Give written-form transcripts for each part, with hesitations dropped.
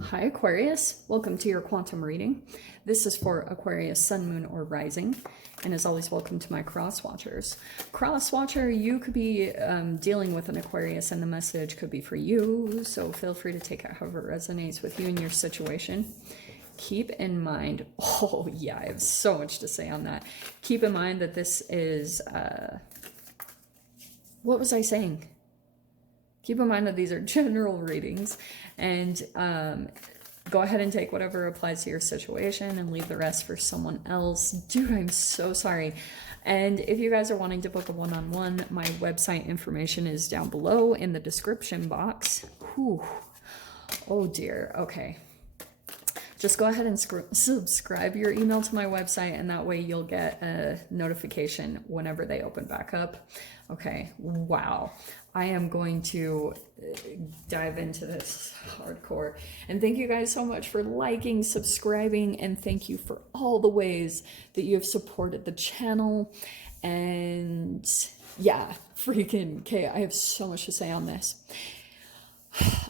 Hi Aquarius, welcome to your quantum reading. This is for Aquarius, Sun, Moon, or Rising. And as always, welcome to my cross watchers. Cross watcher, you could be dealing with an Aquarius and the message could be for you. So feel free to take it however it resonates with you and your situation. Keep in mind, oh yeah, I have so much to say on that. Keep in mind that this is, what was I saying? Keep in mind that these are general readings, and go ahead and take whatever applies to your situation and leave the rest for someone else. Dude, I'm so sorry. And if you guys are wanting to book a one-on-one, my website information is down below in the description box. Whew. Oh dear, okay. Just go ahead and subscribe your email to my website, and that way you'll get a notification whenever they open back up. Okay, wow. I am going to dive into this hardcore. And thank you guys so much for liking, subscribing, and thank you for all the ways that you have supported the channel. And yeah, freaking, okay, I have so much to say on this.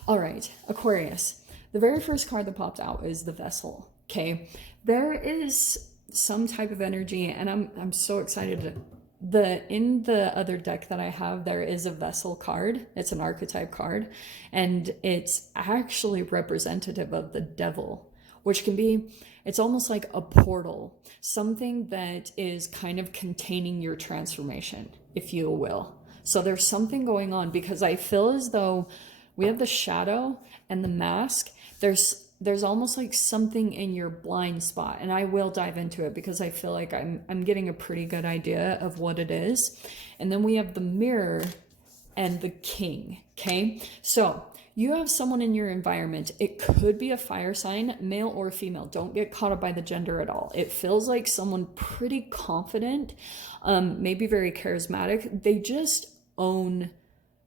All right, Aquarius. The very first card that popped out is the Vessel, okay? There is some type of energy, and I'm so excited to... In the other deck that I have, there is a Vessel card. It's an archetype card, and it's actually representative of the Devil, which can be, it's almost like a portal, something that is kind of containing your transformation, if you will. So there's something going on, because I feel as though we have the shadow and the mask. There's almost like something in your blind spot, and I will dive into it because I feel like I'm getting a pretty good idea of what it is. And then we have the Mirror and the King, okay? So you have someone in your environment. It could be a fire sign, male or female. Don't get caught up by the gender at all. It feels like someone pretty confident, maybe very charismatic. They just own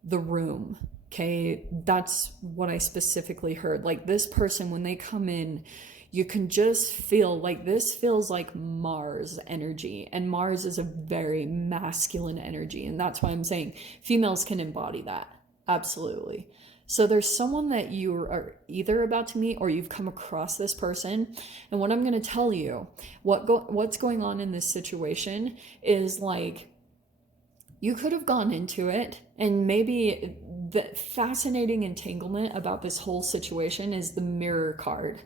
the room. Okay, that's what I specifically heard. Like, this person, when they come in, you can just feel like this feels like Mars energy. And Mars is a very masculine energy. And that's why I'm saying females can embody that. Absolutely. So there's someone that you are either about to meet or you've come across this person. And what I'm going to tell you, what's going on in this situation is like, you could have gone into it, and maybe the fascinating entanglement about this whole situation is the Mirror card,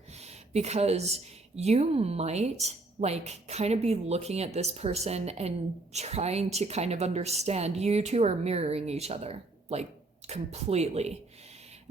because you might like kind of be looking at this person and trying to kind of understand. You two are mirroring each other like completely,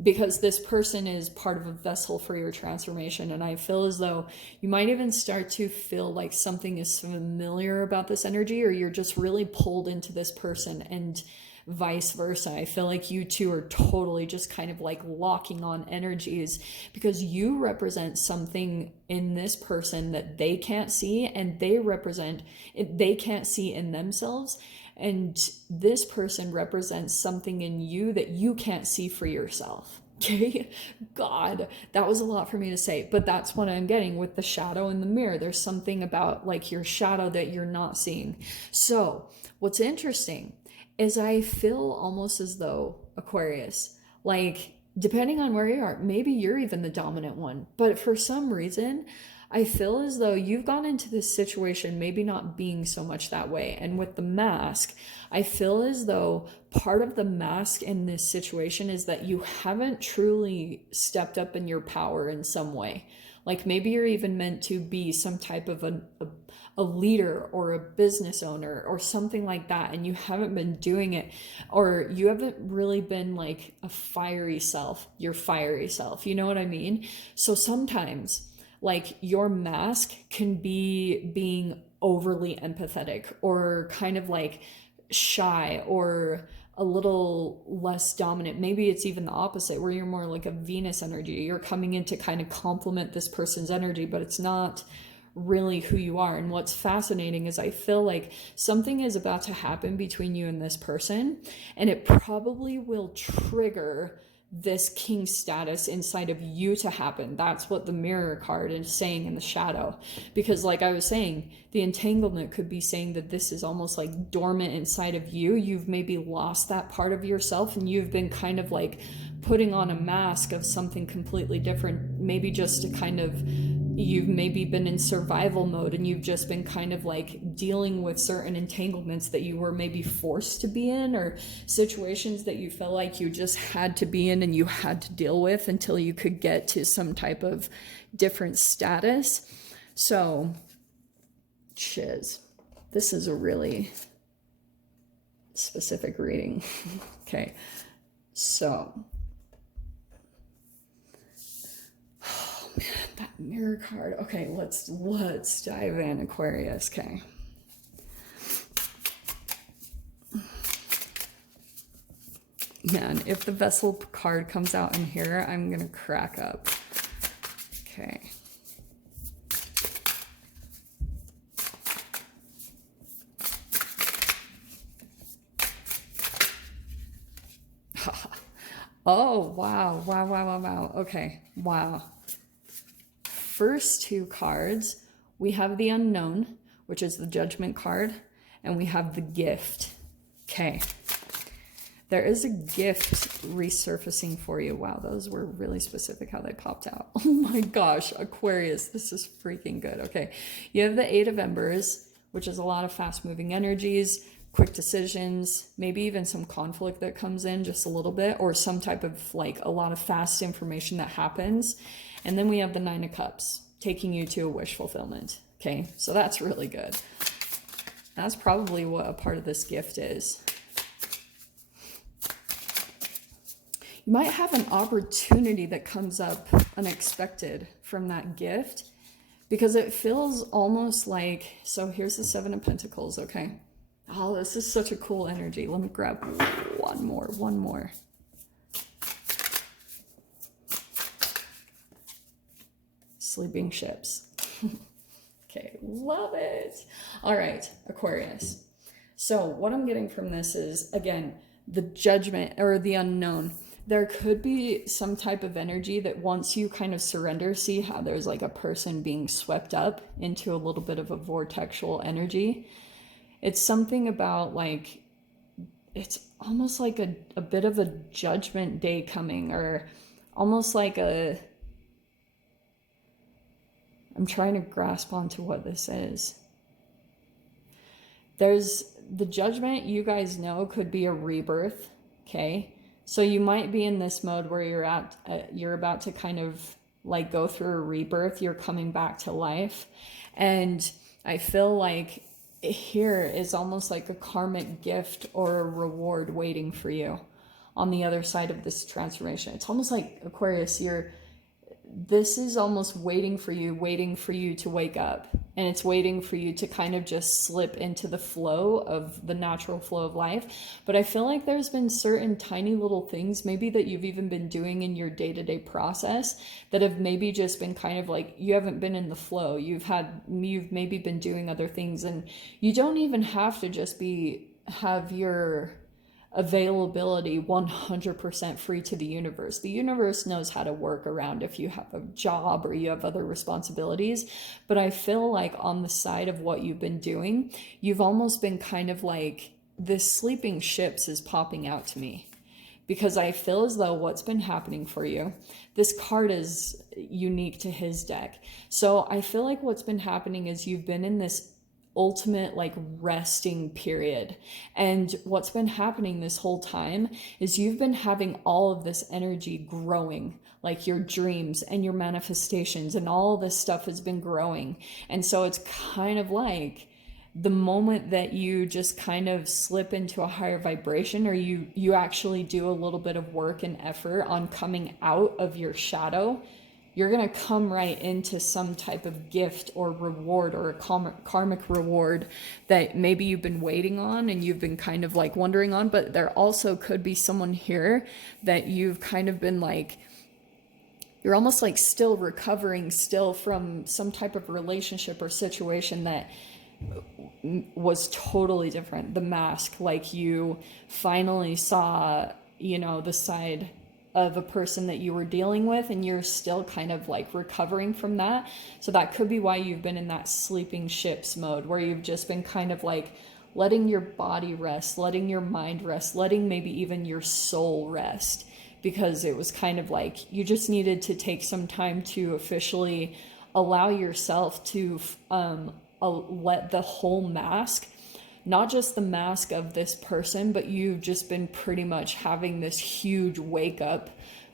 because this person is part of a vessel for your transformation. And I feel as though you might even start to feel like something is familiar about this energy, or you're just really pulled into this person, and vice versa. I feel like you two are totally just kind of like locking on energies, because you represent something in this person that they can't see, and they can't see in themselves. And this person represents something in you that you can't see for yourself. Okay, God, that was a lot for me to say, but that's what I'm getting with the shadow and the mirror. There's something about like your shadow that you're not seeing. So what's interesting is I feel almost as though, Aquarius, like, depending on where you are, maybe you're even the dominant one, but for some reason, I feel as though you've gone into this situation maybe not being so much that way. And with the mask, I feel as though part of the mask in this situation is that you haven't truly stepped up in your power in some way. Like, maybe you're even meant to be some type of a leader or a business owner or something like that, and you haven't been doing it, or you haven't really been like a fiery self, your fiery self. You know what I mean? So sometimes, like, your mask can be being overly empathetic, or kind of like shy, or a little less dominant. Maybe it's even the opposite, where you're more like a Venus energy. You're coming in to kind of complement this person's energy, but it's not really who you are. And what's fascinating is I feel like something is about to happen between you and this person, and it probably will trigger this king status inside of you to happen. That's what the mirror card is saying in the shadow. Because like I was saying, the entanglement could be saying that this is almost like dormant inside of you. You've maybe lost that part of yourself, and you've been kind of like putting on a mask of something completely different, maybe just to kind of, you've maybe been in survival mode, and you've just been kind of like dealing with certain entanglements that you were maybe forced to be in, or situations that you felt like you just had to be in and you had to deal with until you could get to some type of different status. So, shiz. This is a really specific reading. Okay. So, man, that mirror card. Okay, let's dive in, Aquarius. Okay. Man, if the vessel card comes out in here, I'm gonna crack up. Okay. Oh, wow, wow, wow, wow, wow. Okay, wow. First two cards, we have the unknown, which is the judgment card, and we have the gift. Okay. There is a gift resurfacing for you. Wow, those were really specific how they popped out. Oh my gosh, Aquarius, this is freaking good. Okay, you have the Eight of Embers, which is a lot of fast-moving energies, quick decisions, maybe even some conflict that comes in just a little bit, or some type of like a lot of fast information that happens. And then we have the Nine of Cups, taking you to a wish fulfillment. Okay, so that's really good. That's probably what a part of this gift is. You might have an opportunity that comes up unexpected from that gift, because it feels almost like, so here's the Seven of Pentacles, okay? Oh, this is such a cool energy. Let me grab one more. Sleeping ships. Okay, love it. All right, Aquarius. So what I'm getting from this is, again, the judgment or the unknown. There could be some type of energy that once you kind of surrender, see how there's like a person being swept up into a little bit of a vortexual energy. It's something about like, it's almost like a bit of a judgment day coming, or almost like a, I'm trying to grasp onto what this is. There's the judgment, you guys know, could be a rebirth, okay? So you might be in this mode where you're about to kind of like go through a rebirth. You're coming back to life. And I feel like here is almost like a karmic gift or a reward waiting for you on the other side of this transformation. It's almost like, Aquarius, this is almost waiting for you to wake up, and it's waiting for you to kind of just slip into the flow of the natural flow of life. But I feel like there's been certain tiny little things maybe that you've even been doing in your day-to-day process that have maybe just been kind of like, you haven't been in the flow. You've maybe been doing other things, and you don't even have to just have your availability 100% free to the universe. The universe knows how to work around if you have a job or you have other responsibilities. But I feel like on the side of what you've been doing, you've almost been kind of like, this sleeping ships is popping out to me, because I feel as though what's been happening for you, this card is unique to his deck. So I feel like what's been happening is you've been in this ultimate like resting period, and what's been happening this whole time is you've been having all of this energy growing, like your dreams and your manifestations and all this stuff has been growing. And so it's kind of like the moment that you just kind of slip into a higher vibration, or you actually do a little bit of work and effort on coming out of your shadow, you're going to come right into some type of gift or reward, or a karmic reward that maybe you've been waiting on and you've been kind of like wondering on. But there also could be someone here that you've kind of been like, you're almost like still recovering from some type of relationship or situation that was totally different. The mask, like you finally saw, the side of a person that you were dealing with, and you're still kind of like recovering from that. So that could be why you've been in that sleeping ships mode, where you've just been kind of like letting your body rest, letting your mind rest, letting maybe even your soul rest, because it was kind of like you just needed to take some time to officially allow yourself to let the whole mask, not just the mask of this person, but you've just been pretty much having this huge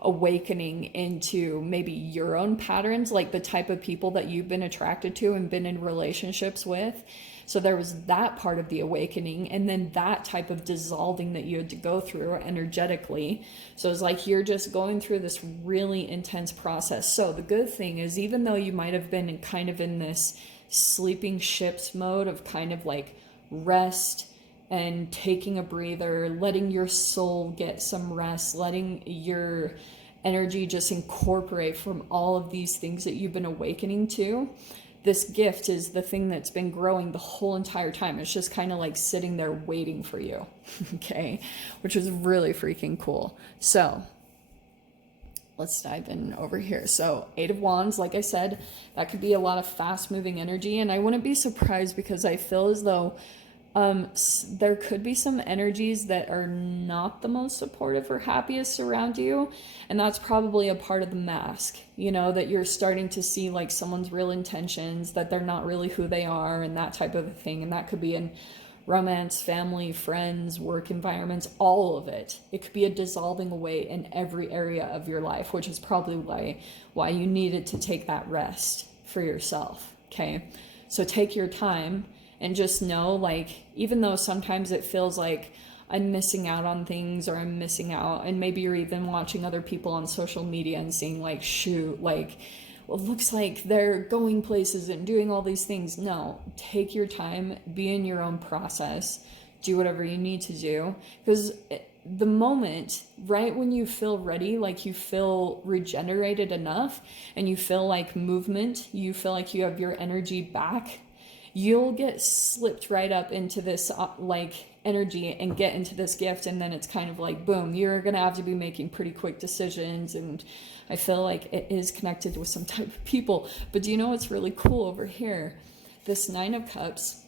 awakening into maybe your own patterns, like the type of people that you've been attracted to and been in relationships with. So there was that part of the awakening, and then that type of dissolving that you had to go through energetically. So it's like you're just going through this really intense process. So the good thing is, even though you might have been kind of in this sleeping ships mode of kind of like rest and taking a breather, letting your soul get some rest, letting your energy just incorporate from all of these things that you've been awakening to, this gift is the thing that's been growing the whole entire time. It's just kind of like sitting there waiting for you, okay? Which is really freaking cool. So let's dive in over here. So 8 of Wands, like I said, that could be a lot of fast moving energy. And I wouldn't be surprised, because I feel as though there could be some energies that are not the most supportive or happiest around you. And that's probably a part of the mask, you know, that you're starting to see like someone's real intentions, that they're not really who they are, and that type of a thing. And that could be in romance, family, friends, work environments, all of it. It could be a dissolving away in every area of your life, which is probably why you needed to take that rest for yourself. Okay. So take your time and just know, like, even though sometimes it feels like I'm missing out on things, or I'm missing out, and maybe you're even watching other people on social media and seeing like, shoot, like, well, it looks like they're going places and doing all these things. No, take your time, be in your own process, do whatever you need to do. Because the moment, right when you feel ready, like you feel regenerated enough and you feel like movement, you feel like you have your energy back, you'll get slipped right up into this like energy and get into this gift. And then it's kind of like, boom, you're going to have to be making pretty quick decisions. And I feel like it is connected with some type of people. But do you know what's really cool over here? This 9 of Cups.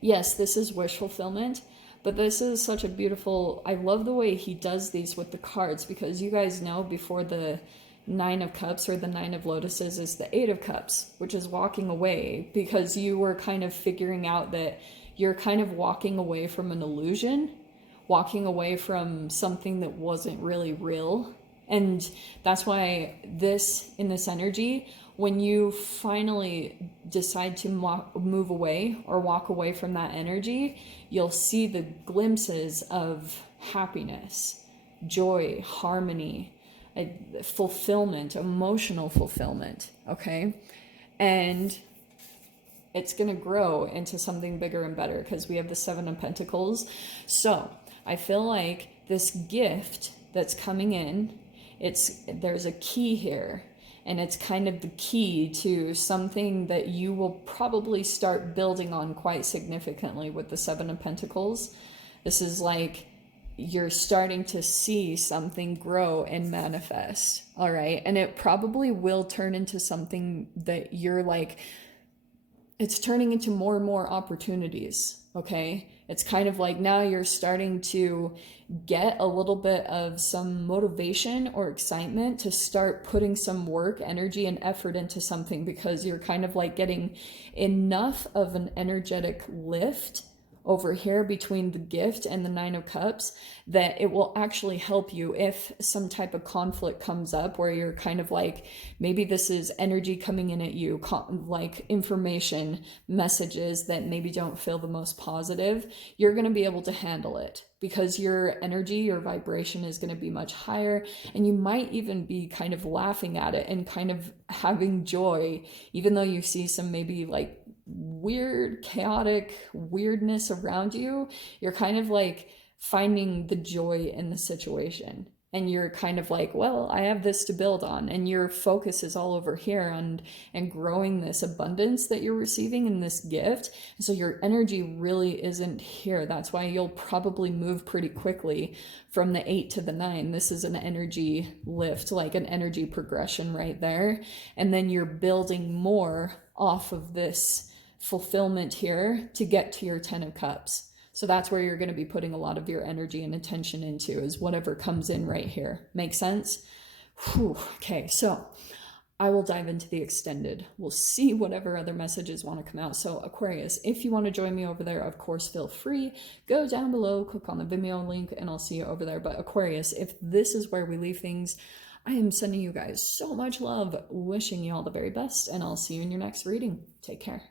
Yes, this is wish fulfillment, but this is such a beautiful, I love the way he does these with the cards, because you guys know before the 9 of Cups or the 9 of Lotuses is the 8 of Cups, which is walking away, because you were kind of figuring out that you're kind of walking away from an illusion, walking away from something that wasn't really real. And that's why in this energy, when you finally decide to move away or walk away from that energy, you'll see the glimpses of happiness, joy, harmony, fulfillment, emotional fulfillment, okay? And it's going to grow into something bigger and better, because we have the 7 of Pentacles. So I feel like this gift that's coming in, there's a key here, and it's kind of the key to something that you will probably start building on quite significantly with the 7 of Pentacles. This is like you're starting to see something grow and manifest, all right? And it probably will turn into something that you're like, it's turning into more and more opportunities, okay? It's kind of like now you're starting to get a little bit of some motivation or excitement to start putting some work, energy, and effort into something, because you're kind of like getting enough of an energetic lift over here between the gift and the 9 of Cups that it will actually help you if some type of conflict comes up, where you're kind of like, maybe this is energy coming in at you, like information, messages that maybe don't feel the most positive. You're going to be able to handle it, because your energy, your vibration is going to be much higher, and you might even be kind of laughing at it and kind of having joy, even though you see some maybe like weird, chaotic weirdness around you. You're kind of like finding the joy in the situation. and you're kind of like, well, I have this to build on, and your focus is all over here and growing this abundance that you're receiving in this gift. And so your energy really isn't here. That's why you'll probably move pretty quickly from the 8 to the 9. This is an energy lift, like an energy progression right there. And then you're building more off of this fulfillment here to get to your 10 of Cups. So that's where you're going to be putting a lot of your energy and attention into, is whatever comes in right here. Make sense? Whew. Okay, so I will dive into the extended. We'll see whatever other messages want to come out. So Aquarius, if you want to join me over there, of course, feel free. Go down below, click on the Vimeo link, and I'll see you over there. But Aquarius, if this is where we leave things, I am sending you guys so much love, wishing you all the very best, and I'll see you in your next reading. Take care.